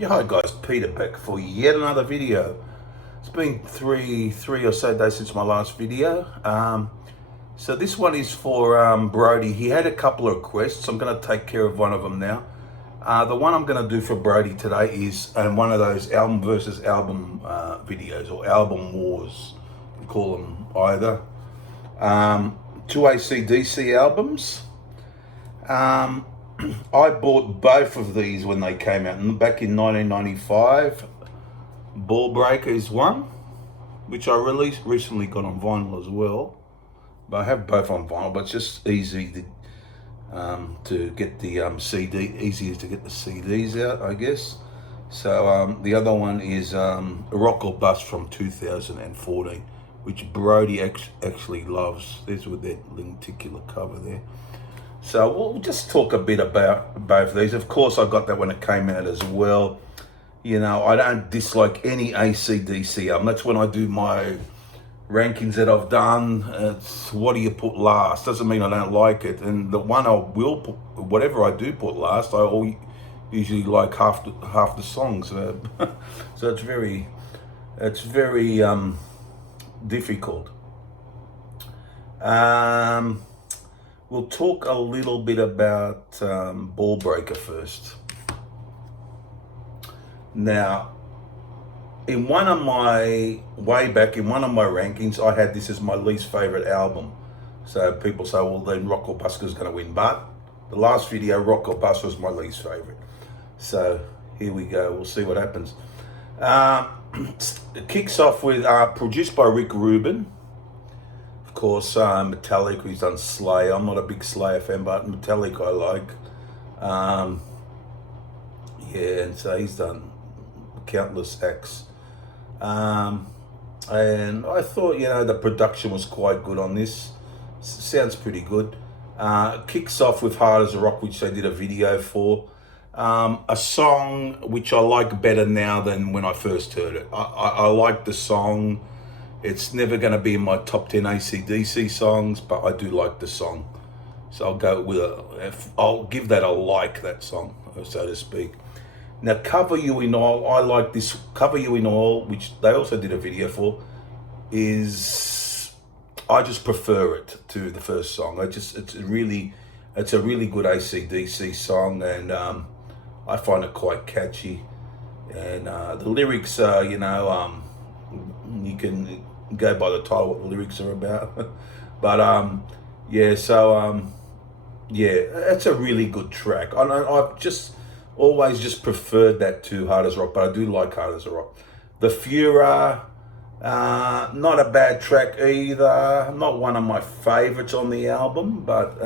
Yeah, hi guys, Peter back for yet another video. It's been three or so days since my last video. So this one is for Brody. He had a couple of requests. I'm going to take care of one of them now. The one I'm going to do for Brody today is one of those album versus album videos, or album wars, you call them either. Two AC/DC albums. I bought both of these when they came out back in 1995. Ballbreaker is one, which I recently got on vinyl as well. But I have both on vinyl, but it's just easy to get the CD, easier to get the CDs out, I guess. So the other one is Rock or Bust from 2014, which Brody actually loves. There's with that lenticular cover there. So we'll just talk a bit about both of these. Of course, I got that when it came out as well. You know, I don't dislike any AC/DC album. That's when I do my rankings that I've done. It's what do you put last? Doesn't mean I don't like it. And the one I will put, whatever I do put last, I usually like half the songs. So it's very difficult. We'll talk a little bit about Ballbreaker first. Now, in one of my rankings, I had this as my least favorite album. So people say, well, then Rock or Bust is going to win. But the last video, Rock or Bust, was my least favorite. So here we go. We'll see what happens. It kicks off with produced by Rick Rubin. Of course, Metallica, he's done Slayer. I'm not a big Slayer fan, but Metallica I like. Yeah, and so he's done countless acts. And I thought, you know, the production was quite good on this. Sounds pretty good. Kicks off with Hard as a Rock, which they did a video for. A song which I like better now than when I first heard it. I like the song. It's never going to be in my top 10 AC/DC songs, but I do like the song. So I'll go with I'll give that a like, that song, so to speak. Now, Cover You in Oil, I like this. Cover You in Oil, which they also did a video for, I just prefer it to the first song. It's a really good AC/DC song, and I find it quite catchy. And the lyrics are, you can go by the title what the lyrics are about. But yeah, so yeah, it's a really good track. I've just always just preferred that to Hard as Rock, but I do like Hard as a Rock. The Furor, not a bad track either. Not one of my favorites on the album, but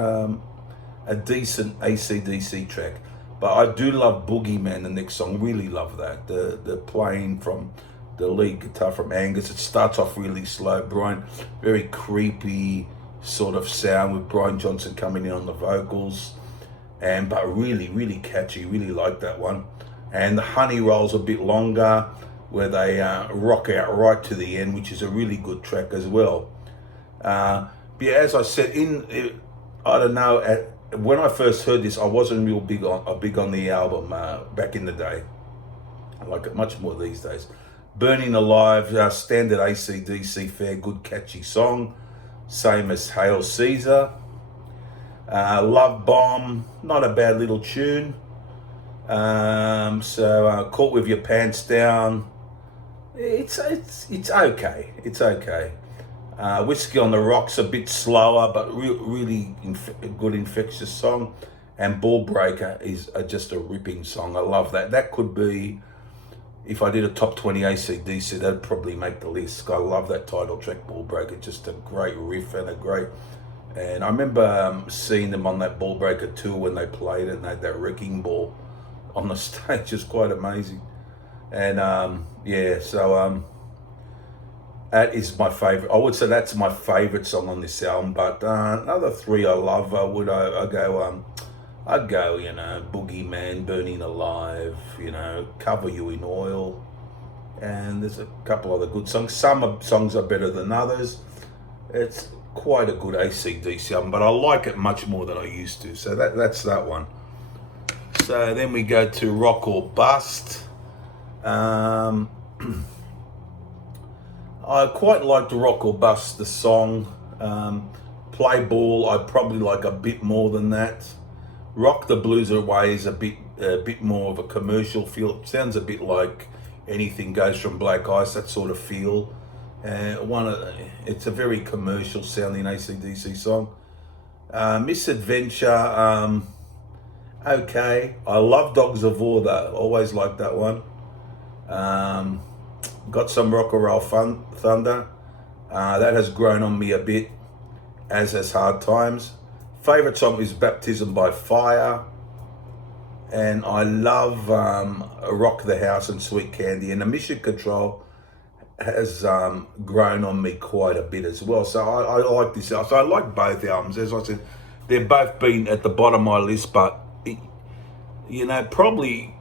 a decent AC/DC track. But I do love Boogeyman, the next song. Really love that. The playing from the lead guitar from Angus. It starts off really slow. Brian, very creepy sort of sound with Brian Johnson coming in on the vocals. But really catchy. Really like that one. And the Honey Roll's a bit longer, where they rock out right to the end, which is a really good track as well. But yeah, as I said, I don't know, when I first heard this, I wasn't real big on the album back in the day. I like it much more these days. Burning Alive, standard AC/DC, fair, good, catchy song. Same as Hail Caesar. Love Bomb, not a bad little tune. Caught with Your Pants Down, it's okay. It's okay. Whiskey on the Rocks, a bit slower, but really good, infectious song. And Ballbreaker is just a ripping song. I love that. That could be, if I did a top 20 AC/DC, that'd probably make the list. I love that title track, Ballbreaker. Just a great riff and and I remember seeing them on that Ballbreaker tour when they played it, and they had that wrecking ball on the stage. It's quite amazing. And yeah, so that is my favorite. I would say that's my favorite song on this album. But another three I love. I'd go, Boogeyman, Burning Alive, Cover You in Oil, and there's a couple other good songs. Some songs are better than others. It's quite a good AC/DC album, but I like it much more than I used to. So that's that one. So then we go to Rock or Bust. Um, I quite liked Rock or Bust, the song. Play Ball, I probably like a bit more than that. Rock the Blues Away is a bit more of a commercial feel. It sounds a bit like Anything Goes from Black Ice, that sort of feel. It's a very commercial sounding AC/DC song. Misadventure, okay. I love Dogs of War though. Always liked that one. Got some Rock and Roll Thunder. That has grown on me a bit, as has Hard Times. Favorite song is Baptism by Fire. And I love Rock the House and Sweet Candy. And the Mission Control has grown on me quite a bit as well. So I like this. So I like both albums. As I said, they've both been at the bottom of my list, but probably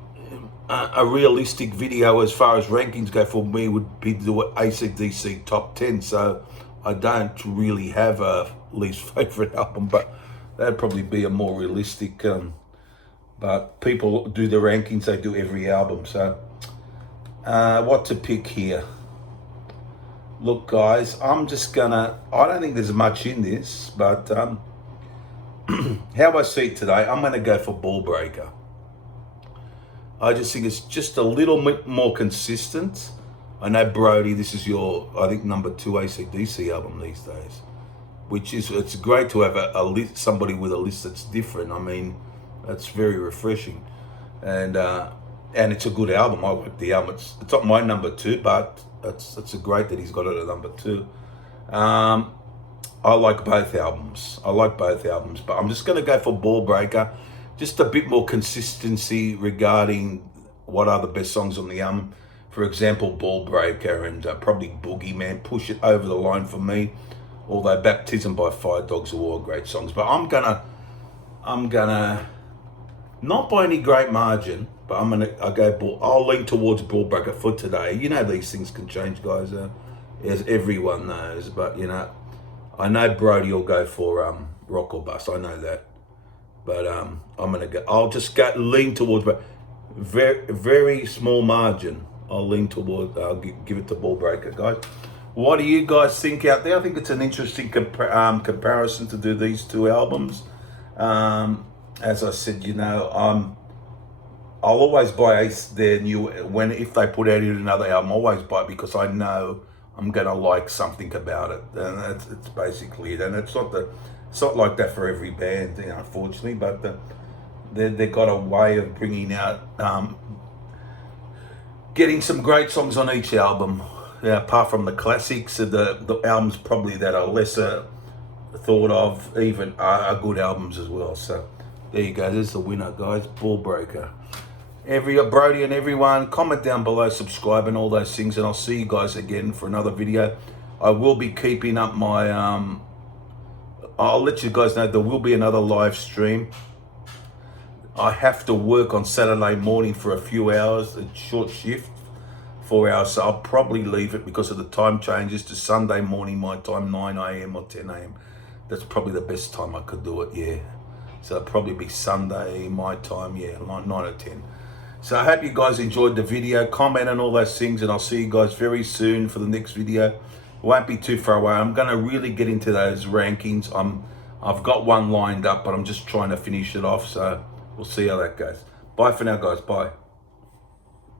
a realistic video as far as rankings go for me would be the AC/DC top 10. So I don't really have a least favorite album, but that'd probably be a more realistic. But people do the rankings; they do every album. So what to pick here? Look, guys, I don't think there's much in this, but how I see it today, I'm gonna go for Ballbreaker. I just think it's just a little bit more consistent. I know, Brody, this is your, I think, number 2 AC/DC album these days, it's great to have a list, somebody with a list that's different. I mean, that's very refreshing, and it's a good album. I like the album. It's not my number 2, but it's great that he's got it at number 2. I like both albums. But I'm just going to go for Ballbreaker. Just a bit more consistency regarding what are the best songs on the album. For example, Ballbreaker and probably Boogeyman push it over the line for me. Although Baptism by Fire, Dogs of War, great songs. But I'm gonna not by any great margin, but I'll lean towards Ballbreaker for today. These things can change, guys, as everyone knows. But I know Brody will go for Rock or Bust. I know that. But I'll just lean towards, but very, very small margin. I'll give it to Ballbreaker, guys. What do you guys think out there? I think it's an interesting comparison to do these two albums. As I said, I'll always buy their new, if they put out another album, I always buy it because I know I'm gonna like something about it, and it's basically it. And it's not like that for every band, unfortunately. But they got a way of bringing out, getting some great songs on each album. Apart from the classics, the albums probably that are lesser thought of, even are good albums as well. So there you go. There's the winner, guys. Ballbreaker. Brody and everyone, comment down below, subscribe and all those things, and I'll see you guys again for another video. I will be keeping up my I'll let you guys know there will be another live stream. I have to work on Saturday morning for a few hours, a short shift, 4 hours, so I'll probably leave it because of the time changes to Sunday morning my time, 9 a.m. or 10 a.m. That's probably the best time I could do it, yeah. So it'll probably be Sunday my time, yeah, 9 or 10. So I hope you guys enjoyed the video. Comment on all those things, and I'll see you guys very soon for the next video. It won't be too far away. I'm going to really get into those rankings. I've got one lined up, but I'm just trying to finish it off. So we'll see how that goes. Bye for now, guys. Bye.